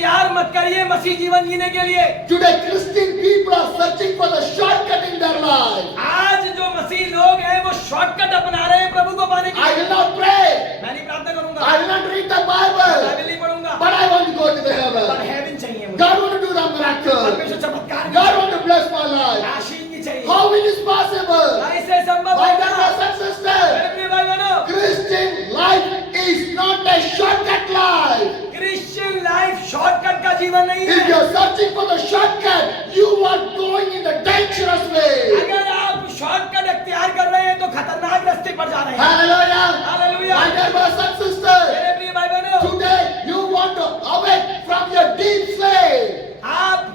इख्तियार मत करिए मसीह जीवन जीने के लिए। Today, Christian people are searching for the shortcut in their life. आज जो मसीह लोग हैं वो शॉर्टकट अपना रहे हैं प्रभु को पाने के I लिए। will not pray. मैं नहीं प्रार्थना करूंगा, I will not read the Bible. Bible नहीं पढ़ूंगा, But I want to go to the पर heaven. हेवन चाहिए मुझे। God want to do the miracle. परमेश्वर चमत्कार God want to bless my life. आशीष भी चाहिए। How it is possible? कैसे संभव My होगा? brothers and sisters, मेरे प्रिय भाई बहनों, Christian life is not a shortcut life. Christian life shortcut का जीवन नहीं If you है। are searching for the shortcut, you are going in the dangerous way. अगर आप शॉर्टकट इख्तियार कर रहे हैं तो खतरनाक रास्ते पर जा रहे हैं। Hallelujah. Hallelujah. My dear brothers and sisters, मेरे प्रिय भाई बहनों, today you want to awake from your deep sleep. आप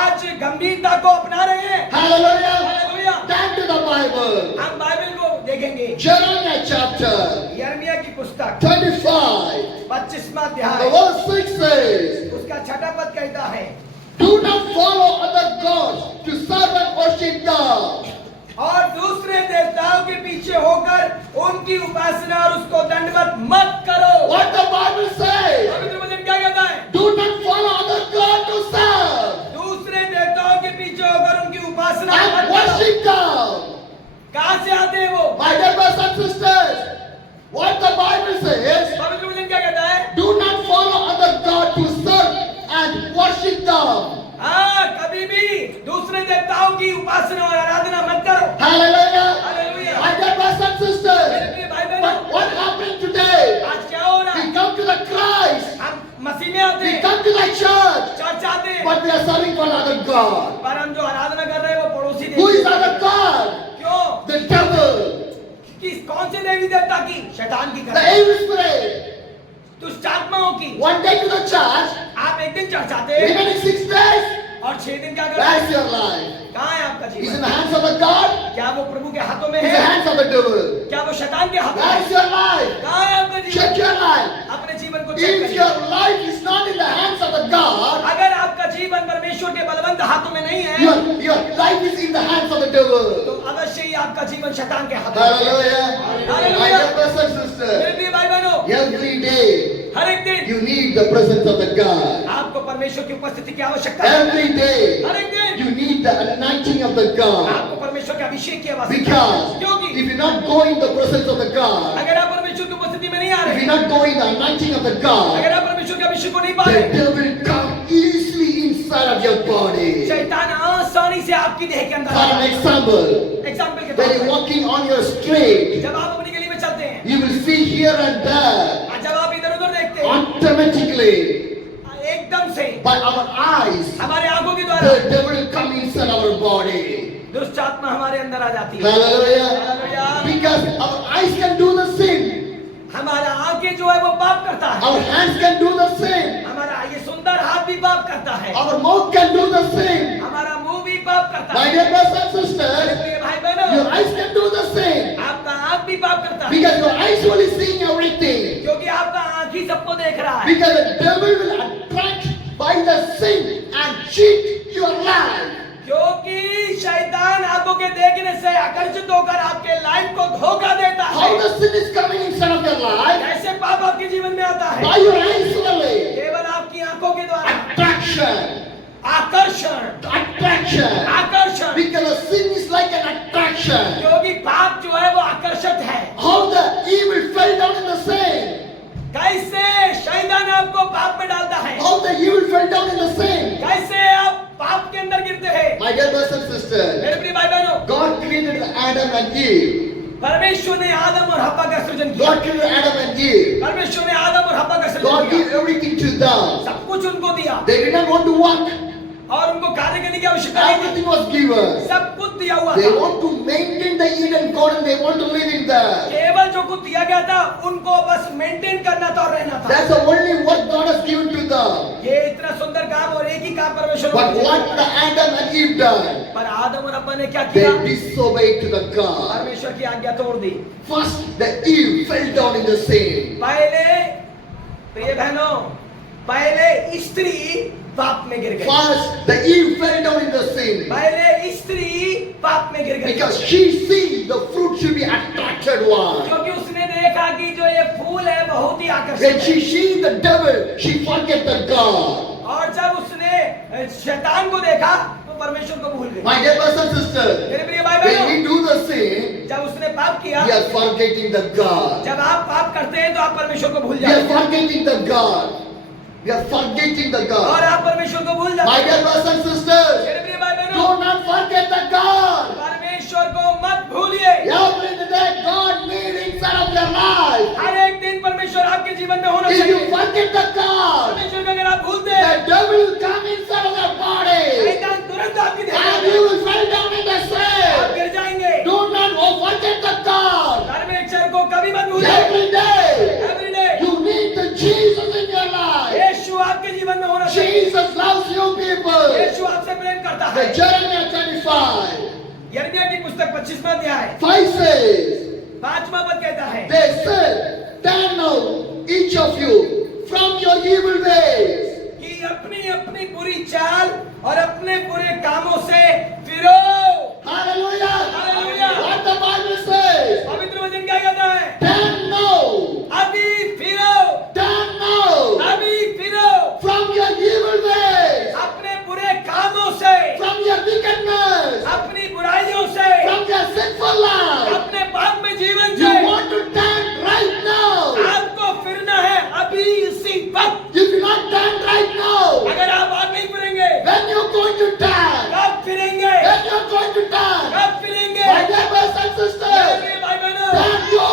आज गंभीरता को अपना रहे हैं। Hallelujah. Hallelujah. Turn to the Bible. हम बाइबल को देखेंगे। Jeremiah chapter यिर्मयाह की पुस्तक 25. 25वां The अध्याय verse 6 says, उसका 6वां पद कहता है, do not follow other gods to serve and worship them. और दूसरे देवताओं के पीछे होकर उनकी उपासना और उसको दंडवत मत करो। What the Bible says? पवित्र वचन क्या कहता है? Do not follow other gods to serve दूसरे देवताओं के पीछे होकर उनकी उपासना and मत करो। worship them. कहां से आते हैं वो? My dear brothers and sisters, what the Bible says, पवित्र वचन क्या कहता है? do not follow other gods to serve and worship them. हाँ, कभी भी दूसरे देवताओं की उपासना और आराधना मत करो। Hallelujah. Hallelujah. My dear brothers and मेरे sisters, प्रिय भाई बहनों, but what happened today? आज क्या हो रहा We है? come to the Christ, हम मसीह में आते we हैं, come to the church, church आते हैं, but we are serving for another God. पर हम जो आराधना कर रहे हैं वो पड़ोसी Who is Devi. our God? क्यों? The devil, किस कौन से देवी देवता की? शैतान की the कर evil spirit. दुष्ट आत्माओं की। One day to the church, आप एक दिन चर्च आते हैं remaining 6 days, और 6 दिन क्या करते where हैं? is your life? कहाँ है आपका Is in जीवन? the hands of the God? क्या वो प्रभु के हाथों में Is in the है? hands of the devil? क्या वो शैतान के हाथों में Where है? is your life? कहाँ है आपका Check जीवन? your life. अपने जीवन को चेक If करिए। your life is not in the hands of the God, अगर आपका जीवन परमेश्वर के बलवंत हाथों में नहीं है your life is in the hands of the devil. तो अवश्य ही आपका जीवन शैतान के हाथों में है। Hallelujah. My dear brothers and मेरे sisters, प्रिय भाई बहनों, every day हर एक दिन you need the presence of the God. आपको परमेश्वर की उपस्थिति की आवश्यकता है। Every day हर एक दिन you need the anointing of the God. आपको परमेश्वर के अभिषेक की आवश्यकता है। Because क्योंकि if you not go in the presence of the God, अगर आप परमेश्वर की उपस्थिति में नहीं आ if रहे, you not go in the anointing of the God, अगर आप परमेश्वर के अभिषेक को नहीं पा the रहे, devil will come easily inside of your body. शैतान आसानी से आपकी देह के अंदर For an example, एग्जाम्पल के when तौर you're पर walking on your street, जब आप अपनी गली में चलते हैं you will see here and there, और जब आप इधर उधर देखते हैं automatically, एकदम से by our eyes, हमारे आंखों के द्वारा the devil will come inside our body. दुष्ट आत्मा हमारे अंदर आ जाती है। Hallelujah. Hallelujah. Because our eyes can do the sin, हमारा आंखें जो है वो पाप करता है, our hands can do the sin, हमारा ये सुंदर हाथ भी पाप करता है, our mouth can do the sin. हमारा मुंह भी पाप करता My है। dear brothers and मेरे sisters, प्रिय भाई बहनों, your eyes can do the sin आपका आंख भी पाप करता है because your eyes only seeing everything. क्योंकि आपका आंख ही सबको देख रहा है। Because the devil will attract by the sin and cheat your life. क्योंकि शैतान आंखों के देखने से आकर्षित होकर आपके लाइफ को धोखा देता है। How the sin is coming inside of your life? कैसे पाप आपके जीवन में आता है? By your eyes only. केवल आपकी आंखों के द्वारा। Attraction. आकर्षण, Attraction. आकर्षण, Because the sin is like an attraction. क्योंकि पाप जो है वो आकर्षित है। How the evil fell down in the sin. कैसे शैतान आपको पाप में डालता है? How the evil fell down in the sin. कैसे आप पाप के अंदर गिरते हैं? My dear brothers and sisters, मेरे प्रिय भाई बहनों, God created Adam and Eve. परमेश्वर ने आदम और हव्वा का सृजन किया। God created Adam and Eve. परमेश्वर ने आदम और हव्वा का सृजन God gave किया। everything to them. सब कुछ उनको दिया They did not want to work. और उनको कार्य करने की आवश्यकता नहीं थी। Everything was given. सब कुछ दिया हुआ They था। want to maintain the Eden garden. They want to live in that. केवल जो कुछ दिया गया था उनको बस मेंटेन करना था और रहना था। That's the only work God has given to them. ये इतना सुंदर काम और एक ही काम परमेश्वर But ने what the Adam and Eve done? पर आदम और हव्वा ने क्या They किया? disobeyed to the God. परमेश्वर की आज्ञा तोड़ दी। First, the Eve fell down in the sin. पहले प्रिय बहनों, पहले स्त्री पाप में गिर गई। First, the Eve fell down in the sin. पहले स्त्री पाप में गिर गई Because she see the fruit should be attracted one. क्योंकि उसने देखा कि जो ये फूल फूल है बहुत ही When आकर्षक she है। sees the devil, she forget the God. और जब उसने शैतान को देखा तो परमेश्वर को भूल गई। My dear brothers and sisters, मेरे प्रिय भाई when बहनों, we do the sin, जब उसने पाप किया, we are forgetting the God. जब आप पाप करते हैं तो आप परमेश्वर को भूल We are जाते हैं forgetting the God. We are forgetting the और God. आप परमेश्वर को भूल जाते My हैं। dear brothers and sisters, मेरे प्रिय भाई do बहनों, not forget the God. परमेश्वर को मत भूलिए। Every day God needs inside of your life. हर एक दिन परमेश्वर आपके जीवन में होना If you चाहिए। forget the God, परमेश्वर को अगर आप भूलते हैं, the devil will come inside of your body शैतान तुरंत आपकी देह में and आएगा। you will fall down in the आप sin. गिर जाएंगे। Do not forget the God. परमेश्वर को कभी मत भूलिए। Every day Every day, you need the Jesus in your life. यीशु आपके जीवन में होना चाहिए। Jesus loves you people. यीशु आपसे प्रेम करता है। The Jeremiah 25, यिर्मयाह की पुस्तक 25वां अध्याय 5 says, 5वां पद कहता है, they said, turn now each of you from your evil ways. कि अपनी अपनी बुरी चाल और अपने बुरे कामों से फिरो। Hallelujah. Hallelujah. What the Bible says. पवित्र वचन क्या कहता है? Turn now. अभी फिरो, Turn now. अभी फिरो From your evil ways. अपने बुरे कामों से, From your wickedness. अपनी बुराइयों से, From your sinful life. अपने पाप में जीवन You से want to turn right now. आपको फिरना है अभी इसी वक्त। If you not turn right now, अगर आप आज नहीं फिरेंगे, when you're going to turn? कब फिरेंगे? When you're going to turn? कब फिरेंगे? My dear brothers and sisters, मेरे भाई बहनों, turn you.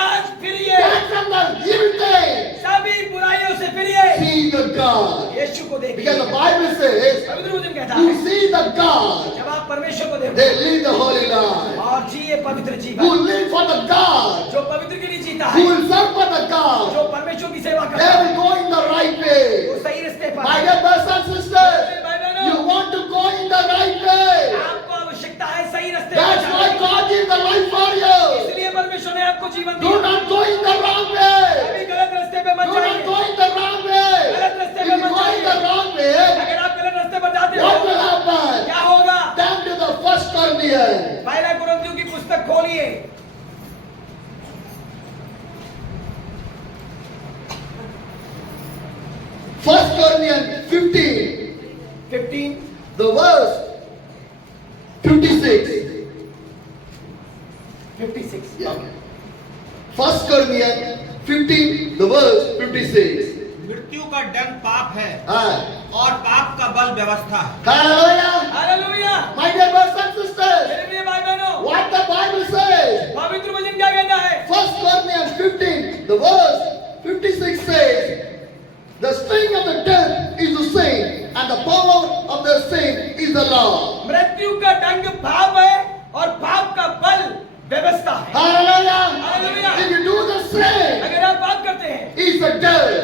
आज फिरिए, Turn from the evil things. सभी बुराइयों से फिरिए, See the God. यीशु को देखिए। Because the Bible says, पवित्र वचन कहता who है, see the God, जब आप परमेश्वर को देखो they live the holy life. और जिए पवित्र Who जीवन, live for the God, जो पवित्र के लिए जीता who है, will serve for the God, जो परमेश्वर की सेवा they करता है, will go in the right वो way. सही रास्ते पर My है। dear brothers and मेरे sisters, भाई बहनों, you want to go in the right way. आपको आवश्यकता है सही रास्ते पर That's why जाने की। God gives the life for you. इसलिए परमेश्वर ने आपको जीवन Do दिया। not go in the wrong way. कभी गलत रास्ते पे मत Do not जाइए। go in the wrong way. गलत रास्ते If पे you मत go in the जाइए। wrong way, अगर आप गलत रास्ते पर जाते what will हो, happen? क्या होगा? Turn to the first Corinthians. पहला कुरिन्थियों की पुस्तक खोलिए। First Corinthians 15, 15, the verse 56. 56. Yeah. First Corinthians 15, the verse 56. मृत्यु का दंड पाप है Ah. और पाप का बल व्यवस्था है। Hallelujah. Hallelujah. My dear brothers and sisters, मेरे प्रिय भाई बहनों, what the Bible says. पवित्र वचन क्या कहता है? First Corinthians 15, the verse 56 says, the sting of the death is the sin, and the power of the sin is the law. मृत्यु का दंड पाप है और पाप का बल व्यवस्था है। Hallelujah. Hallelujah. If you do the sin, अगर आप पाप करते हैं, it's a death.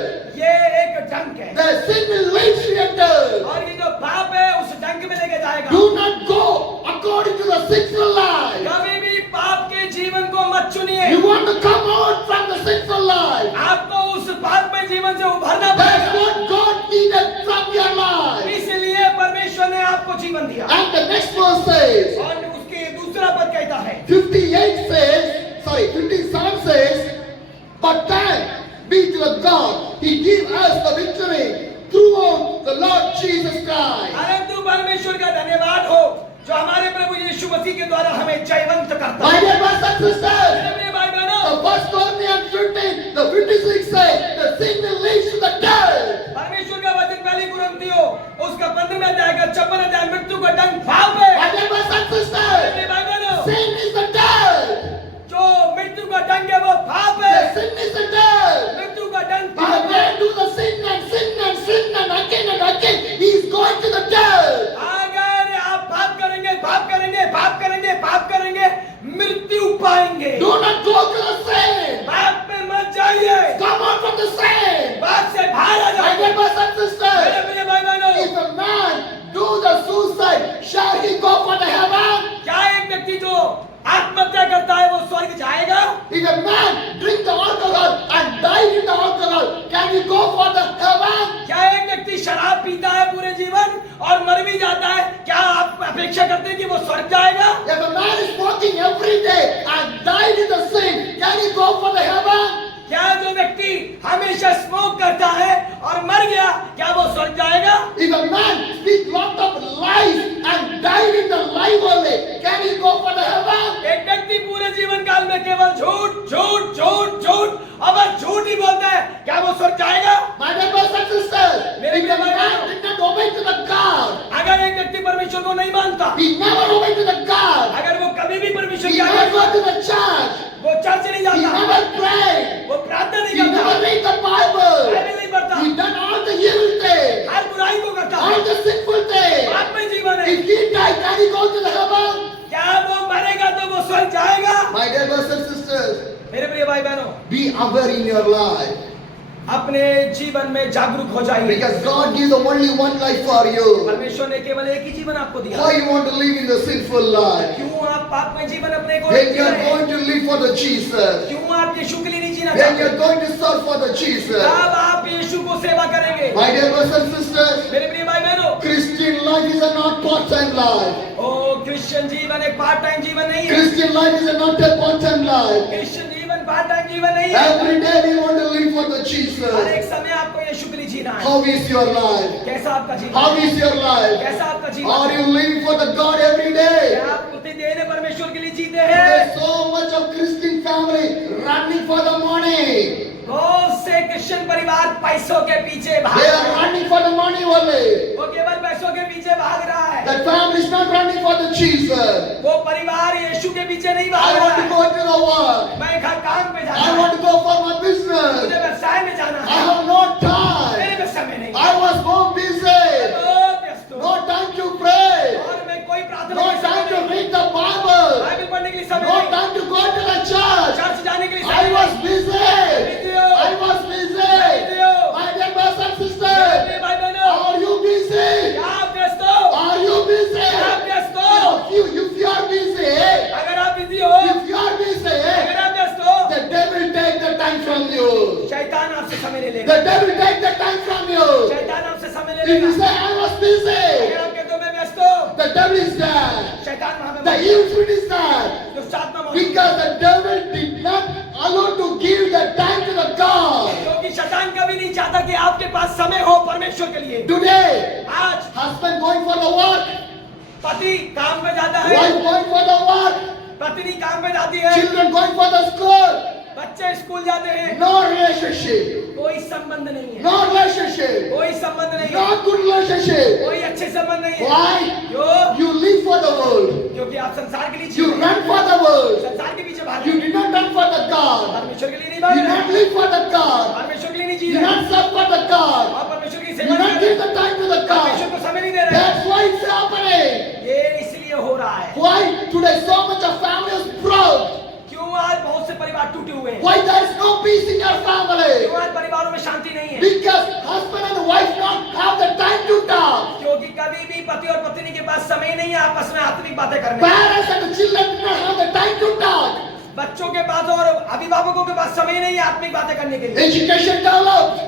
ये एक डंक है The sin will lead to your death. और ये जो पाप है उस डंक में लेके जाएगा। Do not go according to the sinful life. कभी भी पाप के जीवन को मत चुनिए। You want to come out from the sinful life. आपको उस पाप में जीवन से उभरना That's पड़ेगा। what God needed from your life. इसलिए परमेश्वर ने आपको जीवन दिया। And the next verse says, और उसके दूसरा पद कहता है, 57 says, but thanks be to the God, He gives us the victory through the Lord Jesus Christ. परंतु परमेश्वर का धन्यवाद हो जो हमारे प्रभु यीशु मसीह के द्वारा हमें जयवंत करता My है। dear brothers and sisters, मेरे प्रिय भाई बहनों, the first Corinthians 15, the 56 says, the sin will lead to the death. परमेश्वर का वचन पहली कुरिन्थियों उसका 15वें अध्याय का 56वां अध्याय मृत्यु का दंड पाप है। My dear brothers and मेरे sisters, प्रिय भाई बहनों, sin is the death. जो मृत्यु का दंड है वो पाप है। The sin is the death. मृत्यु का दंड If पाप a है। man do the sin and again, he is going to the death. अगर आप पाप करेंगे, पाप करेंगे, पाप करेंगे, पाप करेंगे, मृत्यु पाएंगे। Do not go to the sin. पाप में मत जाइए। Come out from the sin. पाप से बाहर आ My जाइए। dear brothers and मेरे sisters, प्रिय भाई बहनों, if a man do the suicide, shall he go for the heaven? क्या एक व्यक्ति जो आत्महत्या करता है वो स्वर्ग जाएगा? If a man drink the alcohol and die in the alcohol, can he go for the heaven? क्या एक व्यक्ति शराब पीता है पूरे जीवन और मर भी जाता है, क्या आप अपेक्षा करते हैं कि वो स्वर्ग जाएगा? If a man is smoking every day and died in the sin, can he go for the heaven? क्या a man speaks lot of lies and died in the lie only, can he go for the heaven? एक व्यक्ति पूरे जीवन काल में केवल झूठ झूठ झूठ झूठ और बस झूठ ही बोलता है, क्या वो स्वर्ग जाएगा? My dear brothers and sisters, if the man did not obey to the God, अगर एक व्यक्ति परमेश्वर को नहीं मानता, he never obeyed to the God, अगर वो कभी भी परमेश्वर he की never आज्ञा go to the church, वो चर्च नहीं he जाता, never prayed, वो प्रार्थना नहीं he never करता, read the Bible, बाइबल नहीं पढ़ता, he done all the evil things, हर बुराई को करता all है, the sinful things. पाप में जीवन है। If he die, can he go to the heaven? क्या वो मरेगा तो वो स्वर्ग जाएगा? My dear brothers and sisters, मेरे प्रिय भाई बहनों, be aware in your life, अपने जीवन में जागरूक हो जाइए, because God gives only one life for you. परमेश्वर ने केवल एक ही जीवन आपको दिया। Why you want to live in the sinful life? क्यों आप पाप में जीवन अपने को When जी you are रहे हैं? going to live for the Jesus, क्यों आप यीशु के लिए नहीं जीना when you चाहते? are going to serve for the Jesus, कब आप यीशु को सेवा करेंगे? my dear brothers and sisters, मेरे प्रिय भाई बहनों, Christian life is a not part-time life. ओ क्रिश्चियन जीवन एक पार्ट टाइम जीवन नहीं है। Christian life is a not a part-time life. Christian जीवन पार्ट टाइम जीवन नहीं है। Every day we want to live for the हर Jesus. एक समय आपको यीशु के लिए जीना है। How is your life? कैसा आपका जीवन How है? is your life? कैसा आपका जीवन Are है? you living for the God every day? क्या आप प्रतिदिन परमेश्वर के लिए जीते हैं? There's so much of Christian family running for the money. बहुत से क्रिश्चियन परिवार पैसों के पीछे भाग They रहे are हैं। running for the money only. वो केवल पैसों के पीछे भाग रहा है। That family is not running for the Jesus. वो परिवार यीशु के पीछे नहीं I भाग want रहा to है। go to the work. मैं घर काम पे जाना I है। want to go for my मुझे business. व्यवसाय में जाना I है। have no time. मेरे में समय नहीं I was so busy. बहुत व्यस्त हूँ। No time to pray. और मैं कोई प्रार्थना No के लिए time समय to नहीं। read the Bible. बाइबल पढ़ने के लिए समय No नहीं। time to go to the church. Church जाने के लिए I समय was नहीं। busy. I was busy. My dear brothers and sisters, मेरे भाई बहनों, are you busy? क्या आप व्यस्त हो? Are you busy? क्या आप व्यस्त हो? If you are busy, अगर आप बिजी हो, if you are busy, अगर आप व्यस्त हो, the devil take the time from you. शैतान आपसे समय ले लेगा। The devil take the time from you. शैतान आपसे समय ले If you लेगा। say I was busy, अगर आप कहते हो मैं व्यस्त हूँ, the devil is there. शैतान वहाँ पे The evil spirit is there. दुष्ट आत्मा मौजूद है। Because the devil did not allow to give the time to the God. क्योंकि शैतान कभी नहीं चाहता कि आपके पास समय हो परमेश्वर के लिए। Today, आज husband going for the work, पति काम पे जाता है, wife going for the work, पत्नी काम पे जाती है, children going for the school. बच्चे स्कूल जाते हैं, No relationship. कोई संबंध नहीं है, No relationship. कोई संबंध नहीं है, No good relationship. कोई अच्छे संबंध नहीं है। Why? क्यों? You live for the world. क्योंकि आप संसार के लिए You जीते हैं। run for the world. संसार के पीछे भाग You रहे did not run for the हैं। God. परमेश्वर के लिए नहीं You भाग did रहे not हैं। live for the God. परमेश्वर के लिए नहीं जी You did रहे हैं। not serve for the God. आप परमेश्वर की You सेवा did नहीं not कर give रहे the time to the हैं। परमेश्वर God. को समय नहीं दे रहे हैं। That's why it's happening. ये इसलिए हो रहा है। Why today so much of families broke? क्यों आज बहुत से परिवार टूटे हुए हैं? Why there is no peace in your family? क्यों आज परिवारों में शांति नहीं है? Because husband and wife not have the time to talk. क्योंकि कभी भी पति और पत्नी के पास समय नहीं है आपस में आत्मिक बातें करने का। Parents and the children do not have the time to talk. बच्चों के पास और अभिभावकों के पास समय नहीं है आत्मिक बातें करने के लिए। Education developed.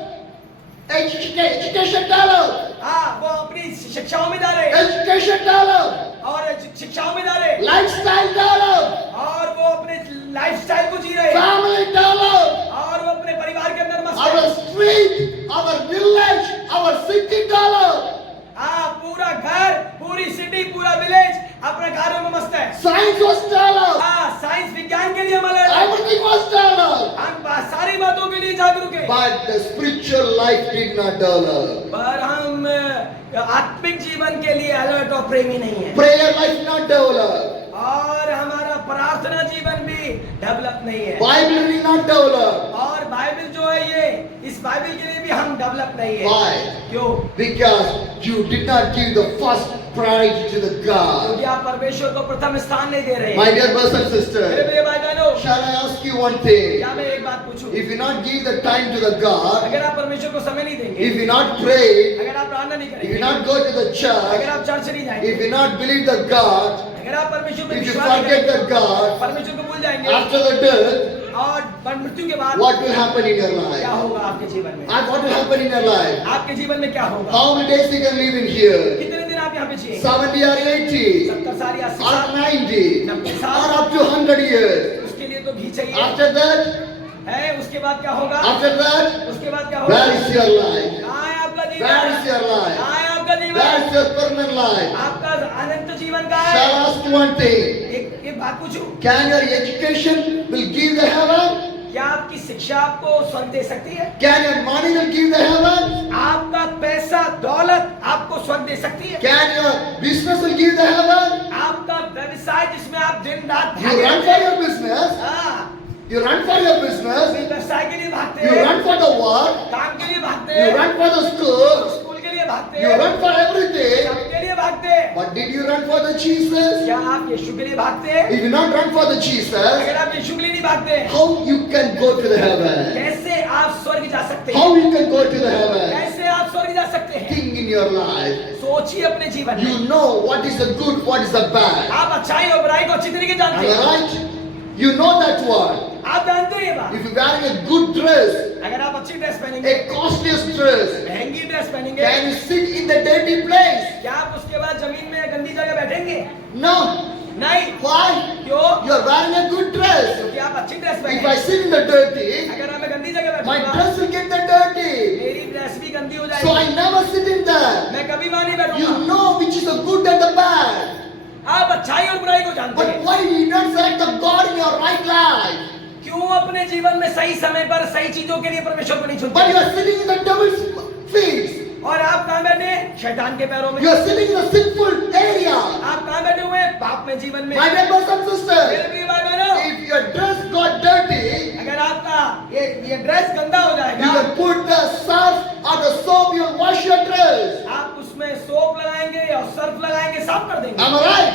Education developed. हाँ, वो अपनी शिक्षाओं में डाले Education developed. और शिक्षाओं में डाले Lifestyle developed. और वो अपने लाइफस्टाइल को जी रहे हैं Family developed. और वो अपने परिवार के अंदर मस्त Our हैं। street, our village, our city developed. हाँ, पूरा घर, पूरी सिटी, पूरा विलेज अपने कार्यों में मस्त है। Science was developed. हाँ, साइंस विज्ञान के लिए हम अलर्ट हैं। Everything was developed. हम सारी बातों के लिए जागरूक हैं। But the spiritual life did not develop. पर हम आत्मिक जीवन के लिए अलर्ट और प्रेमी नहीं है। Prayer life not developed. और हमारा प्रार्थना जीवन भी डेवलप नहीं है। Bible did not develop. और बाइबल जो है ये, इस बाइबल के लिए भी हम डेवलप नहीं है। Why? क्यों? Because you did not give the first priority to the God. क्योंकि आप परमेश्वर को प्रथम स्थान नहीं दे रहे My हैं। dear brothers and मेरे sisters, प्रिय भाई बहनों, shall I ask you one thing? क्या मैं एक बात पूछूं? If you not give the time to the God, अगर आप परमेश्वर को समय नहीं देंगे, if you not pray, अगर आप प्रार्थना नहीं if करेंगे, you not go to the अगर church, आप चर्च नहीं जाएंगे, if you not believe the God, अगर आप परमेश्वर पे if you विश्वास नहीं forget करेंगे, the God, परमेश्वर को भूल जाएंगे after the death, और मृत्यु के बाद what will happen in your क्या life? होगा आपके जीवन में? And what will happen in your life? आपके जीवन में क्या होगा? How many days you can live in here? कितने दिन आप यहाँ पे जिएंगे? 70 or 80 70 साल या 80 or साल? 90 or up to 100 years. उसके लिए तो भी चाहिए After that, है। उसके बाद क्या होगा? after that, उसके बाद क्या होगा? where is your life? कहाँ है आपका Where is जीवन? your life? कहाँ है आपका का जीवन, That's your permanent life. आपका अनंत जीवन का Shall है। I ask you one thing? एक बात पूछूं, Can your education will give the heaven? क्या आपकी शिक्षा आपको स्वर्ग दे सकती है? Can your money will give the heaven? आपका पैसा दौलत आपको स्वर्ग दे सकती है? Can your business will give the heaven? आपका व्यवसाय जिसमें आप दिन रात You run for your business. हाँ, You run for your business. अपने व्यवसाय के लिए भागते You हैं, run for the work. काम के लिए भागते You हैं, run for the school. School के लिए भागते You हैं, run for everything. सबके लिए भागते हैं। But did you run for the Jesus? क्या आप यीशु के लिए भागते हैं? If you not run for the Jesus, अगर आप यीशु के लिए नहीं भागते, how you can go to the heaven? कैसे आप स्वर्ग जा सकते हैं? How you can go to the heaven? कैसे आप स्वर्ग जा सकते हैं? Think in your life. सोचिए अपने जीवन में। You know what is the good, what is the bad. आप अच्छाई और बुराई को अच्छी तरीके Am जानते I हैं। right? You know that one. आप जानते हैं ये बात। If you're wearing a good dress, अगर आप अच्छी ड्रेस पहनेंगे, a costliest dress, महंगी ड्रेस पहनेंगे, can you sit in the dirty place? क्या आप उसके बाद जमीन में गंदी जगह बैठेंगे? No. नहीं। Why? क्यों? You are wearing a good dress. क्योंकि आप अच्छी ड्रेस If I पहने। sit in the dirty, अगर मैं गंदी जगह my बैठूंगा, dress will get the dirty. मेरी ड्रेस भी गंदी हो So I जाएगी। never sit in there. मैं कभी वहां नहीं बैठूंगा। You know which is the good and the bad. आप अच्छाई और बुराई को जानते But हैं। why do you not select the God in your right life? क्यों अपने जीवन में सही समय पर सही चीजों के लिए परमेश्वर को नहीं But you चुनते? are sitting in the devil's feet. और आप कहाँ बैठे हैं? शैतान के पैरों में। You are sitting in the sinful area. आप कहाँ बैठे हुए हैं? पाप में जीवन में। My dear brothers and मेरे sisters, प्रिय भाई बहनों, if your dress got dirty, अगर आपका ये ड्रेस गंदा हो you जाएगा, will put the surf or the soap, you will wash your dress. आप उसमें सोप लगाएंगे और सर्फ लगाएंगे, साफ कर देंगे। Am I right?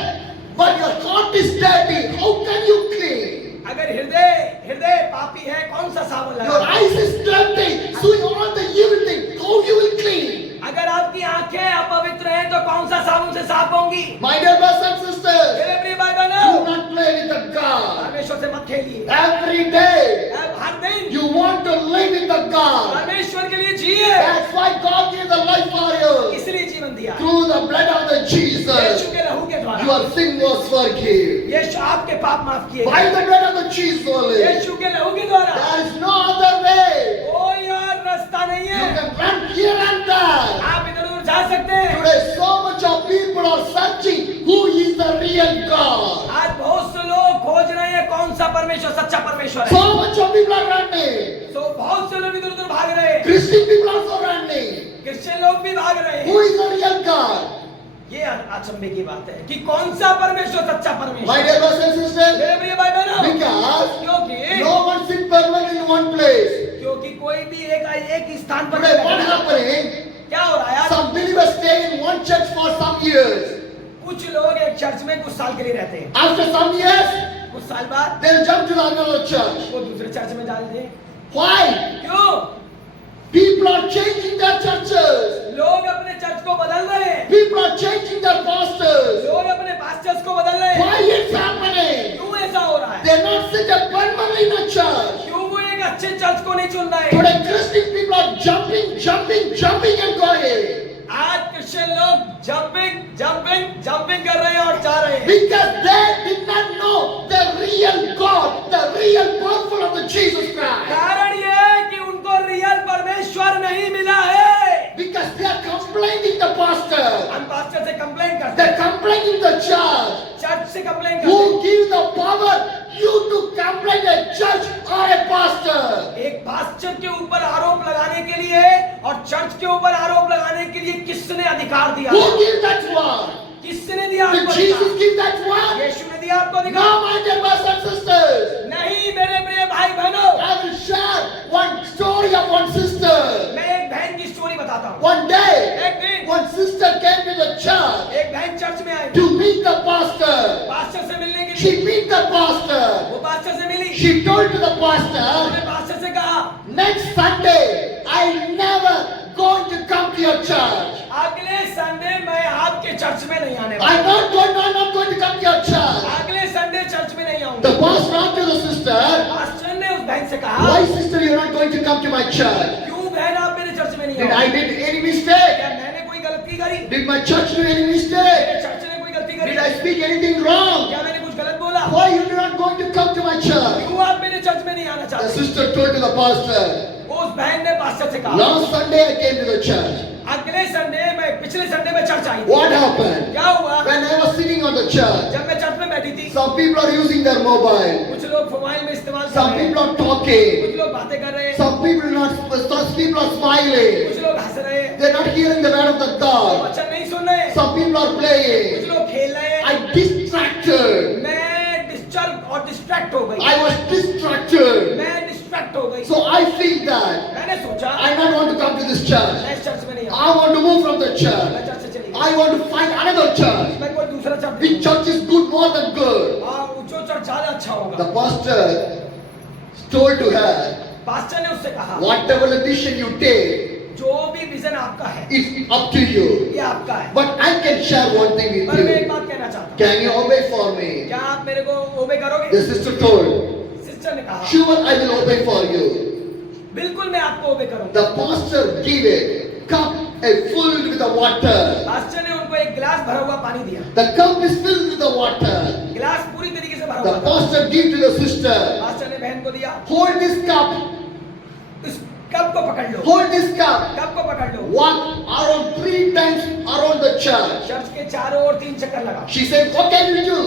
But your heart is dirty. How can you clean? अगर हृदय हृदय पापी है, कौन सा साबुन Your लगाएंगे? eyes is dirty, seeing all the evil thing. How you will clean? अगर आपकी आंखें अपवित्र हैं, तो कौन सा साबुन से साफ होंगी? My dear brothers and sisters, मेरे प्रिय भाई do बहनों, not play with the God. परमेश्वर से मत खेलिए। Every day, अब हर दिन you want to live with the God. परमेश्वर के लिए जिए। That's why God gave the life for you. इसलिए जीवन दिया। Through the blood of the यीशु Jesus, के लहू के द्वारा your sin was forgiven. यीशु आपके पाप माफ किए By गए। the blood of the Jesus only. यीशु के लहू के द्वारा There is no other way. कोई और रास्ता नहीं You है। can run here and there. आप इधर उधर जा सकते हैं। Today, so much of people are searching who is the real God. आज बहुत से लोग खोज रहे हैं कौन सा परमेश्वर सच्चा परमेश्वर है। So much of people are running. तो बहुत से लोग इधर उधर भाग रहे हैं। Christian people also running. Christian लोग भी भाग रहे Who हैं। is the real God? ये अचंभे की बात है कि कौन सा परमेश्वर सच्चा My परमेश्वर। dear brothers and sisters, मेरे प्रिय भाई बहनों, because क्योंकि no one sit permanent in one place. क्योंकि कोई भी एक स्थान पर Today, नहीं what बैठा। happening? क्या हो रहा है? Some believers stay in one church for some years. कुछ लोग एक चर्च में कुछ साल के लिए रहते हैं। After some years, कुछ साल बाद they'll jump to another church. वो दूसरे चर्च में डाल दें। Why? क्यों? People are changing their churches. लोग अपने चर्च को बदल रहे हैं। People are changing their pastors. लोग अपने पास्टर्स को बदल रहे हैं। Why it's happening? क्यों ऐसा हो रहा है? They're not sitting permanently in a church. क्यों वो एक अच्छे चर्च को नहीं चुन रहे? Today, Christian people are jumping and going. आज क्रिश्चियन लोग जंपिंग कर रहे हैं और जा रहे हैं। Because they did not know the real God, the real powerful of the Jesus Christ. कारण ये है कि उनको रियल परमेश्वर नहीं मिला है। Because they are complaining the pastor. हम पास्टर से कंप्लेन करते They're हैं, complaining the church. चर्च से कंप्लेन करते Who gives the power you to complain a church or a pastor? हैं। एक पास्टर के ऊपर आरोप लगाने के लिए और चर्च के ऊपर आरोप लगाने के लिए किसने अधिकार दिया? Who gives that one? किसने दिया Did आपको Jesus अधिकार? give that one? यीशु ने दिया आपको अधिकार? No, my dear brothers and sisters. नहीं मेरे प्रिय भाई बहनों, I will share one story of one sister. मैं एक बहन की स्टोरी बताता हूँ। One day, एक दिन one sister came to the church एक बहन चर्च में आई, to meet the pastor. Pastor से मिलने के लिए। She met the pastor. वो पास्टर से मिली। She told to the pastor, उसने पास्टर से कहा, next Sunday, I never going to come to your church. अगले संडे मैं आपके चर्च में नहीं आने वाला। I'm not going to come to your church. अगले संडे चर्च में नहीं The आऊंगा। pastor asked to the sister, pastor ने उस बहन से कहा, why sister you're not going to come to my church? क्यों बहन आप मेरे चर्च में नहीं Did आओगे? I did any mistake? क्या मैंने कोई गलती करी? Did my church do any mistake? मेरे चर्च ने कोई गलती करी? Did I speak anything wrong? क्या मैंने कुछ गलत बोला? Why you not going to come to my church? क्यों आप मेरे चर्च में नहीं आना The चाहते? sister told to the pastor, उस बहन ने पास्टर से कहा, last Sunday I came to the church. अगले संडे में पिछले संडे में चर्च आई थी। What happened? क्या हुआ? When I was sitting on the church, जब मैं चर्च में बैठी थी, some people are using their mobile. कुछ लोग मोबाइल में इस्तेमाल कर Some रहे हैं, people are talking. कुछ लोग बातें कर रहे हैं, Some people are smiling. कुछ लोग हंस रहे हैं, They're not hearing the word of the God. वचन नहीं सुन रहे हैं, Some people are कुछ playing. लोग खेल रहे हैं। I distracted. मैं डिस्टर्ब और डिस्ट्रैक्ट हो गई, I was distracted. मैं डिस्ट्रैक्ट हो गई। So I feel that मैंने सोचा I don't want to come to this church. मैं इस चर्च में नहीं I आऊँ, want to move from the मैं church. चर्च से चली गई। I want to find another church. मैं कोई दूसरा church Which church is good more than good? जो चर्च ज्यादा अच्छा होगा। The pastor told to her, pastor ने उससे कहा, whatever the decision you take, जो भी विजन आपका है it's up to you. ये आपका है, But I can share one thing with पर मैं एक you. बात कहना चाहता हूँ, Can you obey for me? क्या आप मेरे को ओबे करोगे? The sister told, सिस्टर ने कहा, sure I will obey for you. बिल्कुल मैं आपको ओबे करूंगा। The pastor gave a cup filled with the water. Pastor ने उनको एक गिलास भरा हुआ पानी दिया, The cup is filled with the water. गिलास पूरी तरीके से भरा The हुआ था। pastor gave to the sister, pastor ने बहन को दिया, hold this cup, इस कप को पकड़ लो, hold this cup. कप को पकड़ लो, Walk around 3 times around the church. Church के चारों ओर 3 चक्कर लगाओ। She said, what can you do?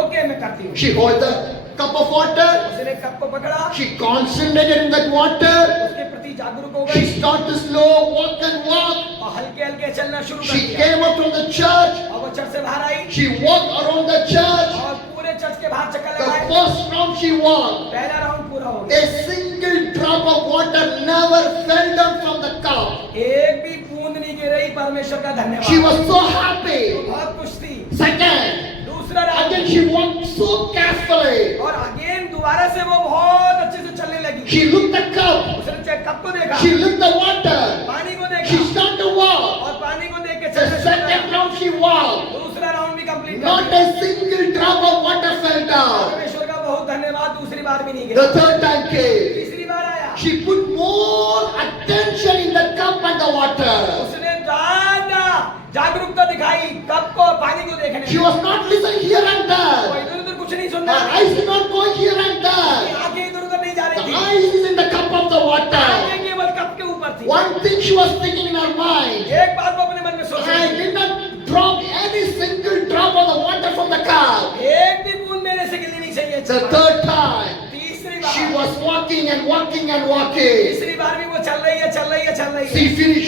Okay मैं करती हूँ। She hold the cup of water. उसने कप को पकड़ा, She concentrated in that water. उसके प्रति जागरूक हो She गई started to slow walk and walk. और हल्के हल्के चलना शुरू कर She दिया। came up from the church. और वो चर्च से बाहर आई She walked around the church. और पूरे चर्च के बाहर चक्कर The लगाए। first round she walked, पहला राउंड पूरा हो गया, a single drop of water never fell down from the cup. एक भी बूंद नहीं गिरी। परमेश्वर का धन्यवाद। She was so happy. बहुत खुश थी। Second, दूसरा round, again she walked so carefully. और अगेन दोबारा से वो बहुत अच्छे से चलने लगी। She looked at the cup. उसने चेक कप को देखा, She looked at the water. पानी को She देखा started to walk. और पानी को देख के The चलना शुरू second किया। round she walked. दूसरा राउंड भी कंप्लीट कर Not दिया। a single drop of water fell down. परमेश्वर का बहुत धन्यवाद। दूसरी बार भी नहीं The गया, third time came. तीसरी बार आया, She put more attention in the cup and the water. उसने ज्यादा जागरूकता दिखाई कप को और पानी को देखने She में। was not listening here and वो there. इधर उधर कुछ नहीं Her सुनना, eyes did not go here and there. आंखें इधर उधर नहीं जा The रही थी, eyes is in the cup of the water. आंखें केवल कप के ऊपर थी। One thing she was thinking in her mind. एक बात वो अपने मन में सोच I रही थी, did not drop any single drop of the water from the cup. एक भी बूंद मेरे से गिरनी नहीं चाहिए। The third time, तीसरी she बार, was walking and walking and walking. तीसरी बार भी वो चल रही है, चल रही है, चल रही है,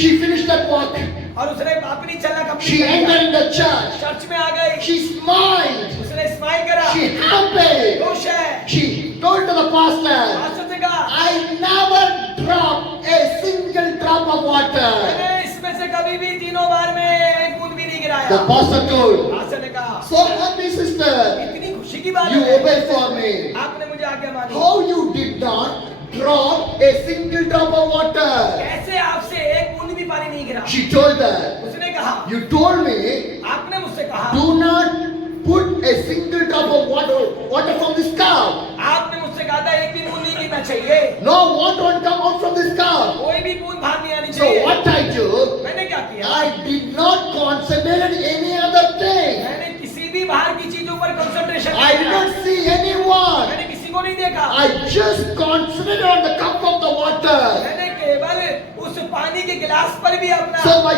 She finished that walk. और उसने अपनी चलना She कंप्लीट entered किया। in the church. चर्च में आ गई, She smiled. उसने स्माइल करा, She happy. खुश है। She told to the pastor, pastor से कहा, I never dropped a single drop of water. मैंने इसमें से कभी भी तीनों बार में एक बूंद भी नहीं गिराया। The pastor told, पास्टर ने कहा, so happy sister, इतनी खुशी की बात you है, obey for me. आपने मुझे आज्ञा मानी। How you did not drop a single drop of water? कैसे आपसे एक बूंद भी पानी नहीं गिरा? She told that, उसने कहा, you told me, आपने मुझसे कहा, do not put a single drop of water from this cup. आपने मुझसे कहा था एक भी बूंद नहीं गिरना चाहिए, No water won't come out from this cup. कोई भी बूंद बाहर नहीं आनी So चाहिए। what I do, मैंने क्या किया? I did not concentrate on any other thing. मैंने किसी भी बाहर की चीजों पर concentration I did not see anyone. मैंने किसी को नहीं देखा, I just concentrated on the cup of the water. मैंने केवल उस पानी के गिलास पर भी अपना So my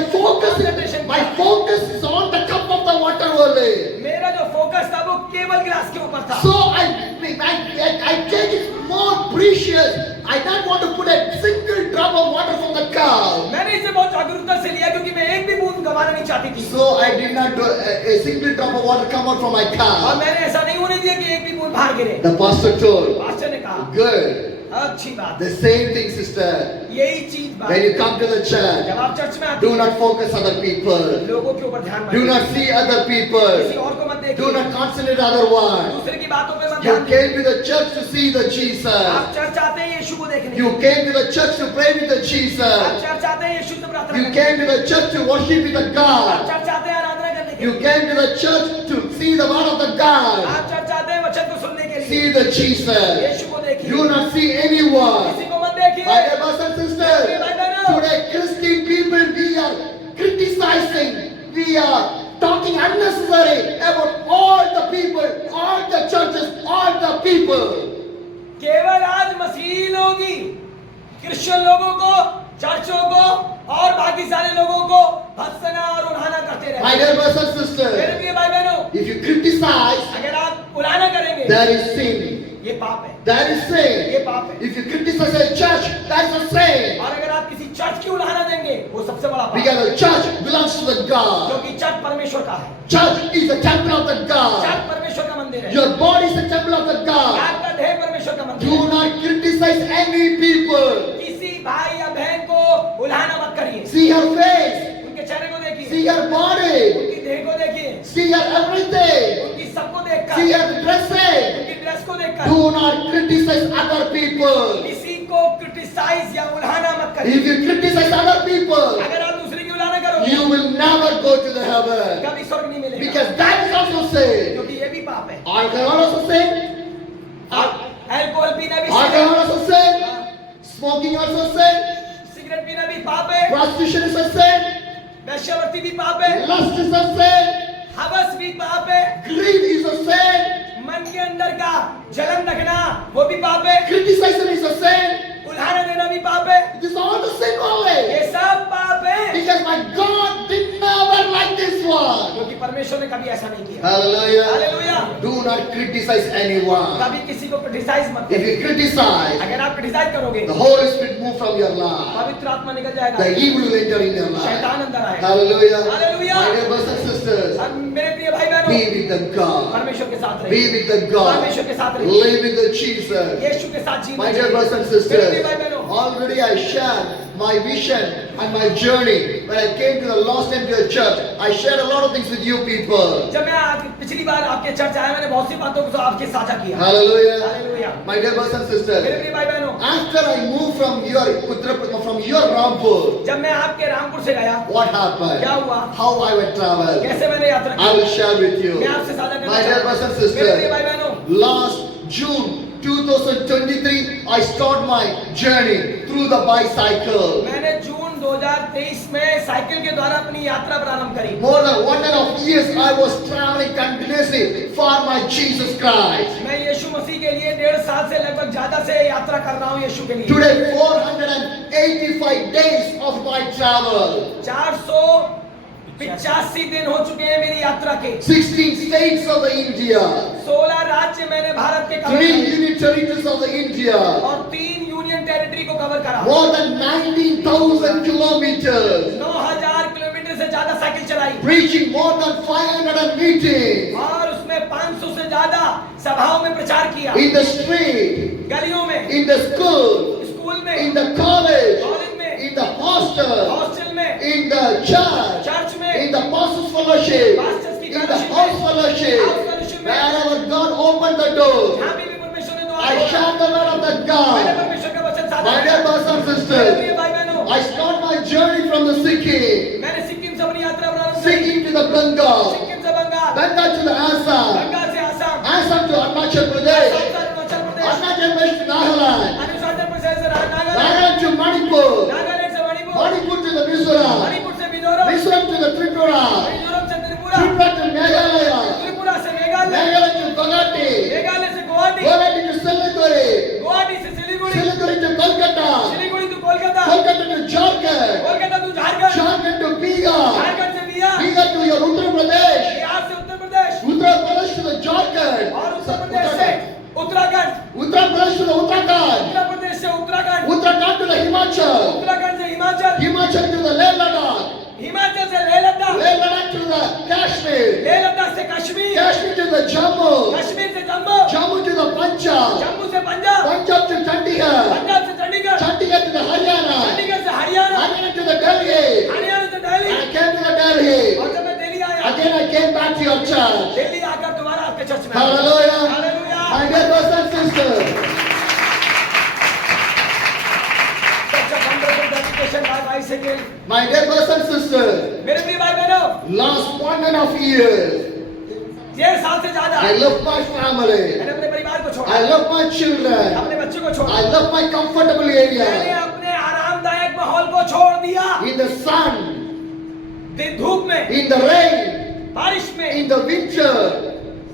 focus is on the cup of the water only. मेरा जो फोकस था वो केवल गिलास के ऊपर था। So I take it more precious. I don't want to put a single drop of water from the cup. मैंने इसे बहुत जागरूकता से लिया क्योंकि मैं एक भी बूंद गंवाना नहीं चाहती थी, So I did not do a single drop of water come out from my और cup. मैंने ऐसा नहीं होने दिया कि एक भी बूंद बाहर गिरे। The pastor told, पास्टर ने कहा, good. अच्छी बात, The same thing, sister. यही चीज बात। When you come to the church, जब आप चर्च में आते do हैं, not focus other people. लोगों के ऊपर ध्यान मत Do दीजिए, not see other किसी people. और को मत Do देखिए, not concentrate other one. दूसरे की बातों पे मत You ध्यान दीजिए। came to the church to see the Jesus. आप चर्च आते हैं यीशु को देखने, You came to the church to pray with the आप Jesus. चर्च आते हैं यीशु से प्रार्थना You करने, came to the church to worship with the आप God. चर्च आते हैं आराधना करने के You लिए, came to the church to see the word of the God. आप चर्च आते हैं वचन को सुनने के लिए, See the Jesus. यीशु को देखिए, You not see anyone. किसी को मत देखिए। My dear brothers and sisters, today Christian people, we are criticizing, we are talking unnecessary about all the people, all the churches, all the people. केवल आज मसीही लोग ही क्रिश्चियन लोगों को चर्चों को और बाकी सारे लोगों को भत्सना और उल्हाना करते My रहते dear brothers and मेरे sisters, प्रिय भाई बहनों, if you criticize, अगर आप उल्हाना करेंगे that is sin. ये पाप है, That is sin. ये पाप है। If you criticize a church, that is a sin. और अगर आप किसी चर्च की उल्हाना देंगे वो सबसे बड़ा पाप है, Because the church belongs to the God. क्योंकि चर्च परमेश्वर का है, Church is the temple of the God. Church परमेश्वर का मंदिर है, Your body is the temple of the God. आपका देह परमेश्वर का मंदिर Do है। not criticize any people. किसी भाई या बहन को उल्हाना मत करिए, See her face. उनके चेहरे को देखिए, See her body. उनकी देह को देखिए, See her everything. उनकी सबको देखकर, See her dressing. उनकी ड्रेस को देखकर Do not criticize other people. किसी को क्रिटिसाइज या उल्हाना मत करिए। If you criticize other people, अगर आप दूसरे की उल्हाना करोगे you will never go to the heaven. कभी स्वर्ग नहीं मिलेगा, Because that is also sin. क्योंकि ये भी पाप है। Alcohol also sin. अल्कोहल पीना भी Alcohol also sin. Smoking also sin. Cigarette पीना भी पाप है, Prostitution is a sin. वेश्यावृत्ति भी पाप है, Lust is a sin. हवस भी पाप है, Greed is a sin. मन के अंदर का जलन रखना वो भी पाप है, Criticism is a sin. उल्हाना देना भी पाप है, It is all the sin only. ये सब पाप है, Because my God did never like this one. क्योंकि परमेश्वर ने कभी ऐसा नहीं किया। Hallelujah. Hallelujah. Do not criticize anyone. कभी किसी को क्रिटिसाइज मत If करिए, you criticize, अगर आप क्रिटिसाइज करोगे the Holy Spirit move from your life. पवित्र आत्मा निकल जाएगा, The evil will enter in your life. शैतान अंदर आएगा। Hallelujah. Hallelujah. My dear brothers and sisters, और मेरे प्रिय भाई be बहनों, with the God. परमेश्वर के साथ Be रहिए, with the God. परमेश्वर के साथ रहिए, Live with the Jesus. यीशु के साथ जीना My dear brothers and चाहिए। मेरे प्रिय भाई sisters, बहनों, already I shared my vision and my journey. When I came to the Lost and Pure Church, I shared a lot of things with you people. जब मैं पिछली बार आपके चर्च आया मैंने बहुत सी बातों को आपके साझा किया। Hallelujah. Hallelujah. My dear brothers and मेरे sisters, प्रिय भाई बहनों, after I moved from your Rampur, जब मैं आपके रामपुर से गया what happened? क्या हुआ, How I went travel? कैसे मैंने यात्रा I will की, share with you. मैं आपसे साझा करना My dear brothers and चाहता हूं। मेरे प्रिय भाई sisters, बहनों, last June 2023, I start my journey through the bicycle. मैंने जून 2023 में साइकिल के द्वारा अपनी यात्रा प्रारंभ करी। More than 1.5 years, I was traveling continuously for my Jesus Christ. मैं यीशु मसीह के लिए 1.5 साल से लगभग ज्यादा से यात्रा कर रहा हूँ यीशु के लिए। Today, 485 days of my travel. 485 दिन हो चुके हैं मेरी यात्रा के। 16 states of the India. 16 राज्य मैंने भारत के कवर 3 करे union territories of the India. और 3 यूनियन टेरिटरी को कवर करा। More than 19,000 kilometers. 9000 किलोमीटर से ज्यादा साइकिल चलाई Preaching more than 500 meetings. और उसमें 500 से ज्यादा सभाओं में प्रचार किया। In the street, गलियों में, in the school, स्कूल में, in the college, कॉलेज में, in the hostel, हॉस्टल में, in the church, चर्च में, in the pastors' fellowship, Pastors की in the fellowship house में, fellowship, house fellowship में, wherever God opened the door, जहाँ भी परमेश्वर ने द्वार I खोला, shared the word of the मैंने God. परमेश्वर का वचन साझा My किया। dear brothers and मेरे sisters, प्रिय भाई बहनों, I start my journey from the Sikkim, मैंने सिक्किम से अपनी यात्रा प्रारंभ करी। Sikkim to the Bengal, Sikkim से Bengal, Bengal to the Assam, Bengal से Assam, Assam to Arunachal Assam Pradesh, से अरुणाचल Pradesh, Arunachal Pradesh to Nagaland, Arunachal प्रदेश से Nagaland, Nagaland to Manipur, Nagaland से Manipur, Manipur to the Mizoram, Manipur से Mizoram, Mizoram to the Tripura, Mizoram से Tripura, Tripura to Meghalaya, Tripura से Meghalaya, Meghalaya to Guwahati, Meghalaya से Guwahati, Guwahati to Siliguri, Guwahati से Siliguri, Siliguri to Kolkata, Siliguri to Kolkata, Kolkata to Jharkhand, Kolkata to Jharkhand, Jharkhand to Bihar, Jharkhand से Bihar, Bihar to your Uttar Pradesh, Bihar से उत्तर Pradesh Uttar Pradesh to the Jharkhand, और उत्तर प्रदेश से Uttarakhand, Uttar Pradesh to the Uttarakhand, Uttar प्रदेश से Uttarakhand, Uttarakhand to the Himachal, Uttarakhand से Himachal, Himachal to the Leh Ladakh, Himachal से लेह Ladakh, Leh Ladakh to the Kashmir, Leh लद्दाख से Kashmir, Kashmir to the Jammu, Kashmir से Jammu, Jammu to the Punjab, Jammu से Punjab, Punjab to Chandigarh, Punjab से Chandigarh, Chandigarh to the Haryana, Chandigarh से Haryana, Haryana to the Delhi. Haryana से Delhi, I came to the Delhi. और जब मैं दिल्ली आया, Again I came back to your church. Delhi आकर दोबारा आपके चर्च में आया। Hallelujah. Hallelujah. My dear brothers and sisters, Such a wonderful dedication by bicycle. my dear brothers and sisters, मेरे प्रिय भाई बहनों, last 1.5 years, 1.5 साल से ज्यादा I love my family. मैंने अपने परिवार को छोड़ा, I love my children. अपने बच्चों को छोड़ा, I love my comfortable मैंने area. अपने आरामदायक माहौल को छोड़ दिया। In the sun, धूप में, in the rain, बारिश में, in the winter,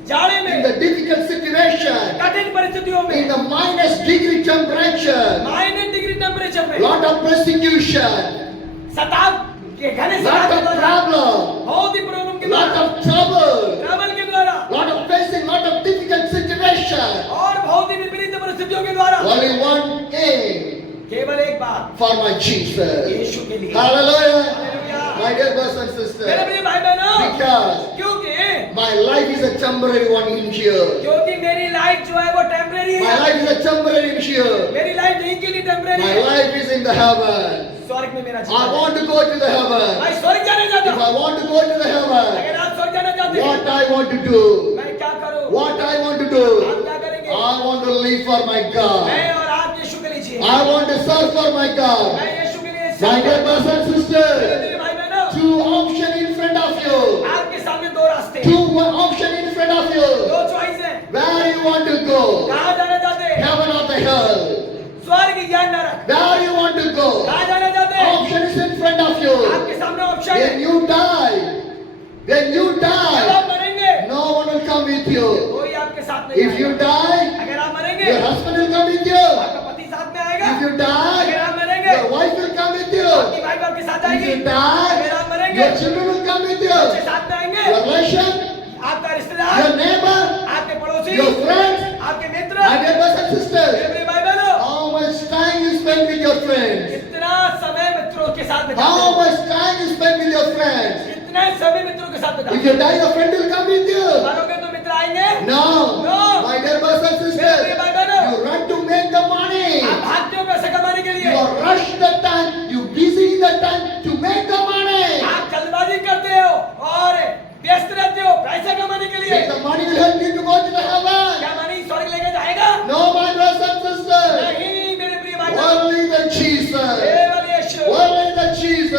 जाड़े in में, the difficult situation, कठिन परिस्थितियों in में, the minus degree temperature, -degree temperature में, lot of persecution, सताव के घने lot सताव के of द्वारा, problem, बहुत ही प्रॉब्लम के lot द्वारा, of trouble, ट्रबल के द्वारा lot of facing, lot of difficult situation. और बहुत ही विपरीत परिस्थितियों के द्वारा Only one aim केवल एक बात, for my Jesus. यीशु के लिए। Hallelujah. Hallelujah. My dear brothers and मेरे sisters, प्रिय भाई बहनों, because क्योंकि my life is a temporary one in here. मेरी लाइफ जो है वो टेम्परेरी My है। life is a temporary in here. मेरी लाइफ नहीं के लिए टेम्परेरी My है। life is in the heaven. स्वर्ग में मेरा I जीवन है। want to go to the heaven. मैं स्वर्ग जाना चाहता If हूँ। I want to go to the heaven, अगर आप स्वर्ग जाना चाहते हैं, what I want to do, मैं क्या करूँ? what I want to do, आप क्या करेंगे? I want to live for my God. मैं और आप यीशु के लिए जिए। I want to serve for my God. मैं यीशु के लिए My dear brothers and मेरे sisters, प्रिय भाई बहनों, two options in front of you. आपके सामने दो रास्ते हैं, Two options in front of you. दो चॉइस है। Where you want to go? कहाँ जाना चाहते हैं? Heaven or the hell? स्वर्ग या नरक? Where you want to go? कहाँ जाना चाहते हैं? Option is in front of you. आपके सामने ऑप्शन है। When you die, जब आप मरेंगे, no one will come with you. कोई आपके साथ नहीं If you आएगा। die, अगर आप मरेंगे, your husband will come with you. आपका पति साथ में आएगा। If you अगर die, आप मरेंगे, your wife will come with you. आपकी वाइफ आपके साथ If आएगी। you die, अगर आप मरेंगे, your children will come with बच्चे you. साथ में आएंगे। Your relation, आपका रिश्तेदार, your neighbor, आपके पड़ोसी, your friends, आपके मित्र, my dear brothers and sisters. मेरे भाई बहनों, How much time you spend with your friends? कितना समय मित्रों के साथ बिताते How हैं? much time you spend with your friends? कितने समय मित्रों के साथ If बिताते you die, your friend will come with you. हैं? मरोगे तो मित्र आएंगे? No, No. my dear brothers and मेरे sisters, प्रिय भाई बहनों, you run to make the money. आप भागते हो पैसे कमाने के लिए। You rush the time, you busy the time to make the money. आप जल्दबाजी करते हो और व्यस्त रहते हो पैसे कमाने के लिए। The money will help you to go to the heaven. क्या मनी स्वर्ग लेके जाएगा?